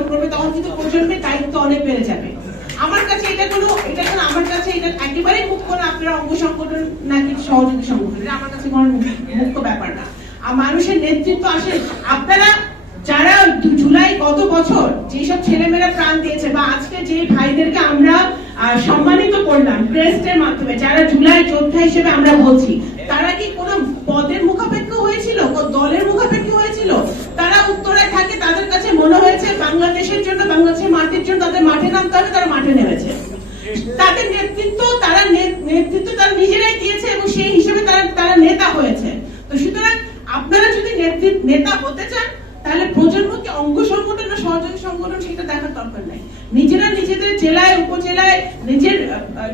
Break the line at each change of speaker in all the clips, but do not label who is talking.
বড় করবে, তখন কিন্তু প্রজন্মের দায়িত্ব অনেক বেড়ে যাবে। আমার কাছে এটা কোনো এটা কোনো, আমার কাছে এটা একেবারেই মুখ্য না, আপনারা অঙ্গ সংগঠন নাকি সহযোগী সংগঠন আমার কাছে কোনো মুখ্য ব্যাপার না। আর মানুষের নেতৃত্ব আসে, আপনারা যারা জুলাই গত বছর যেসব ছেলেমেয়েরা প্রাণ দিয়েছে বা আজকে যে ভাইদেরকে আমরা সম্মানিত করলাম ক্রেস্টের মাধ্যমে, যারা জুলাই যোদ্ধা হিসেবে আমরা বলছি, তারা কি কোনো পদের মুখাপেক্ষ হয়েছিল? দলের মুখাপেক্ষ হয়েছিল তারা উত্তরায় থাকে তাদের কাছে হয়েছে বাংলাদেশের জন্য, বাংলাদেশের মাটির জন্য তাদের মাঠে নামতে হবে তারা মাঠে নেমেছে। তাদের নেতৃত্ব, তারা নেতৃত্ব তারা নিজেরাই দিয়েছে এবং সেই হিসেবে তারা তারা নেতা হয়েছে। তো সুতরাং আপনারা যদি নেতা হতে চান, তাহলে প্রজন্মকে অঙ্গ সংগঠন না সহযোগী সংগঠন সেটা দেখার দরকার নাই। নিজেরা নিজেদের জেলায়, উপজেলায়, নিজের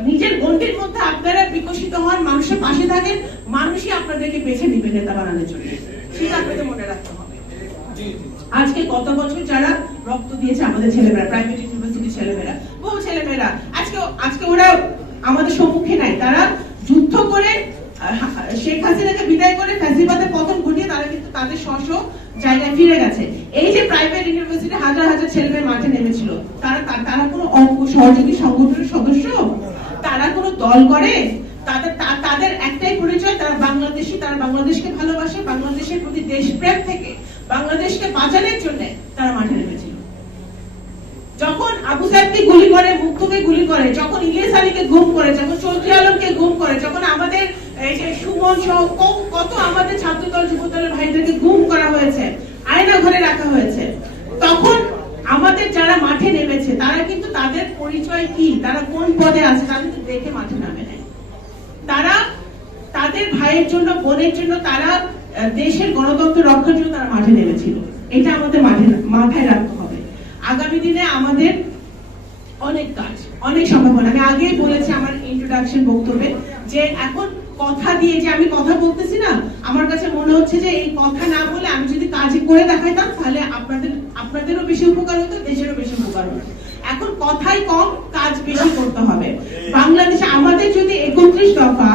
নিজের গণ্ডির মধ্যে আপনারা বিকশিত হন মানুষের পাশে থাকেন, মানুষই আপনাদেরকে বেছে নিবে নেতা বানানোর জন্য। সেটা আপনাদের মনে রাখতে আজকে গত বছর যারা রক্ত দিয়েছে আমাদের ছেলেমেয়েরা প্রাইভেট ইউনিভার্সিটি ছেলেমেয়েরা, বহু ছেলেমেয়েরা, আজকে আজকে ওরা আমাদের সম্মুখে নাই। তারা যুদ্ধ করে শেখ হাসিনাকে বিদায় করে ফ্যাসিবাদের পতন ঘটিয়ে তারা কিন্তু তাদের স্ব জায়গায় ফিরে গেছে। এই যে প্রাইভেট ইউনিভার্সিটি হাজার হাজার ছেলেমেয়ে মাঠে নেমেছিল, তারা তারা কোনো সহযোগী সংগঠনের সদস্য? তারা কোনো দল করে? তাদের তাদের একটাই পরিচয়, তারা বাংলাদেশি, তারা বাংলাদেশকে ভালোবাসে, বাংলাদেশের প্রতি দেশপ্রেম থেকে। বাংলাদেশকে বাঁচানোর জন্য তারা মাঠে নেমেছিল। যখন আবু সাহেবকে গুলি করে, মুক্তকে গুলি করে, যখন ইলিয়াস আলীকে গুম করে, যখন চৌধুরী আলমকে গুম করে, যখন আমাদের এই যে সুমন সহ কত আমাদের ছাত্রদল, যুবদলের ভাইদেরকে গুম করা হয়েছে, আয়না ঘরে রাখা হয়েছে, তখন আমাদের যারা মাঠে নেমেছে, তারা কিন্তু তাদের পরিচয় কি? তারা কোন পদে আছে? তারা কিন্তু দেখে মাঠে নামে নেয় তারা তাদের ভাইয়ের জন্য, বোনের জন্য, তারা দেশের গণতন্ত্র রক্ষার জন্য তারা মাঠে নেমেছিল। এটা আমাদের মাঠে মাথায় রাখতে হবে। আগামী দিনে আমাদের অনেক কাজ, অনেক সম্ভাবনা। আমি আগেই বলেছি আমার ইন্ট্রোডাকশন বক্তব্যে যে এখন কথা দিয়ে যে আমি কথা বলতেছি না, আমার কাছে মনে হচ্ছে যে এই কথা না বলে আমি যদি কাজ করে দেখাইতাম তাহলে আপনাদের, আপনাদেরও বেশি উপকার হতো, দেশেরও বেশি উপকার হতো। এখন কথাই কম, কাজ বেশি করতে হবে বাংলাদেশে আমাদের যদি একত্রিশ দফা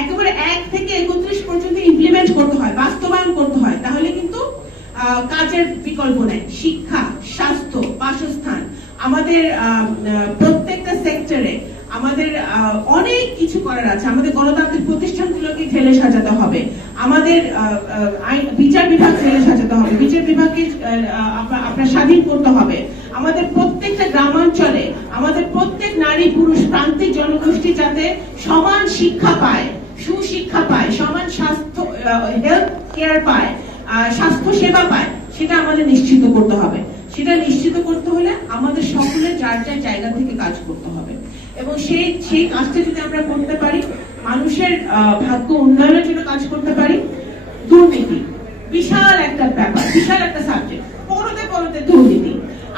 একেবারে এক থেকে একত্রিশ পর্যন্ত ইমপ্লিমেন্ট করতে হয় বাস্তবায়ন করতে হয় তাহলে কিন্তু আহ, কাজের বিকল্প নেই। শিক্ষা, স্বাস্থ্য, বাসস্থান, আমাদের প্রত্যেকটা সেক্টরে আমাদের অনেক কিছু করার আছে। আমাদের গণতান্ত্রিক প্রতিষ্ঠানগুলোকে ঠেলে সাজাতে হবে। আমাদের বিচার বিভাগ ঠেলে সাজাতে হবে। বিচার বিভাগকে আপনার- স্বাধীন করতে হবে। আমাদের প্রত্যেকটা গ্রামাঞ্চলে আমাদের প্রত্যেক নারী, পুরুষ, প্রান্তিক জনগোষ্ঠী যাতে সমান শিক্ষা পায়, সুশিক্ষা পায়, সমান স্বাস্থ্য হেলথ কেয়ার পায় স্বাস্থ্য সেবা পায়, সেটা আমাদের নিশ্চিত করতে হবে। সেটা নিশ্চিত করতে হলে আমাদের সকলের যার যার জায়গা থেকে কাজ করতে হবে। এবং সেই সেই কাজটা যদি আমরা করতে পারি, মানুষের ভাগ্য উন্নয়নের জন্য কাজ করতে পারি, দুর্নীতি বিশাল একটা ব্যাপার, বিশাল একটা সাবজেক্ট পরতে পরতে দুর্নীতি।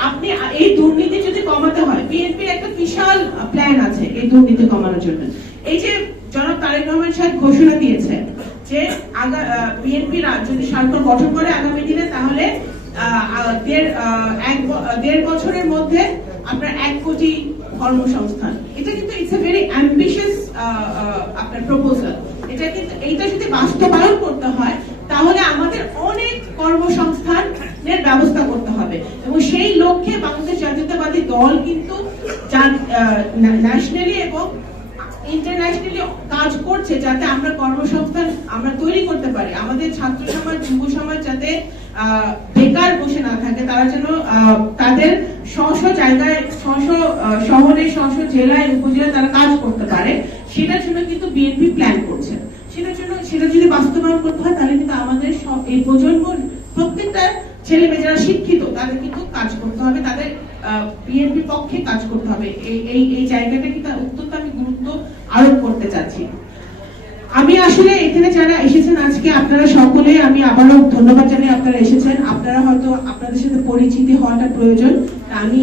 আপনি এই দুর্নীতি যদি কমাতে হয়, বিএনপির একটা বিশাল প্ল্যান আছে এই দুর্নীতি কমানোর জন্য। এই যে জনাব তারেক রহমান সাহেব ঘোষণা দিয়েছে যে যদি সরকার গঠন করে আগামী দিনে, তাহলে দেড় বছরের মধ্যে আপনার এক কোটি কর্মসংস্থান। এটা কিন্তু ইটস এ ভেরি অ্যাম্বিশিয়াস আপনার প্রপোজাল এটা কিন্তু, এইটা যদি বাস্তবায়ন করতে হয়, তাহলে আমাদের অনেক কর্মসংস্থানের ব্যবস্থা করতে হবে। এবং সেই লক্ষ্যে বাংলাদেশ জাতীয়তাবাদী দল কিন্তু ন্যাশনালি এবং ইন্টারন্যাশনালি কাজ করছে যাতে আমরা কর্মসংস্থান আমরা তৈরি করতে পারি। আমাদের ছাত্র সমাজ, যুব সমাজ যাতে বেকার বসে না থাকে, তারা যেন তাদের স্ব জায়গায় স্ব শহরে স্ব জেলায়, উপজেলায় তারা কাজ করতে পারে। সেটার জন্য কিন্তু বিএনপি প্ল্যান করছে। সেটার জন্য, সেটা যদি বাস্তবায়ন করতে হয়, তাহলে কিন্তু আমাদের এই প্রজন্ম, প্রত্যেকটা ছেলে মেয়ে যারা শিক্ষিত, তাদের কিন্তু কাজ করতে হবে, তাদের বিএনপি পক্ষে কাজ করতে হবে। এই এই জায়গাটা কিন্তু অত্যন্ত আমি আরোপ করতে চাচ্ছি। আমি আসলে এখানে যারা এসেছেন আজকে, আপনারা সকলে আমি আবারও ধন্যবাদ জানাই আপনারা এসেছেন। আপনারা হয়তো আপনাদের সাথে পরিচিতি হওয়াটা প্রয়োজন। আমি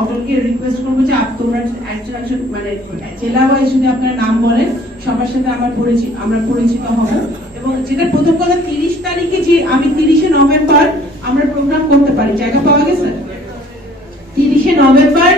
অটলকে রিকোয়েস্ট করব যে তোমরা একজন একজন মানে জেলা ওয়াইজ যদি আপনারা নাম বলেন, সবার সাথে আমার পরিচিত আমরা পরিচিত হব। এবং যেটা প্রথম কথা, তিরিশ তারিখে যে আমি তিরিশে নভেম্বর আমরা প্রোগ্রাম করতে পারি। জায়গা পাওয়া গেছে? তিরিশে নভেম্বর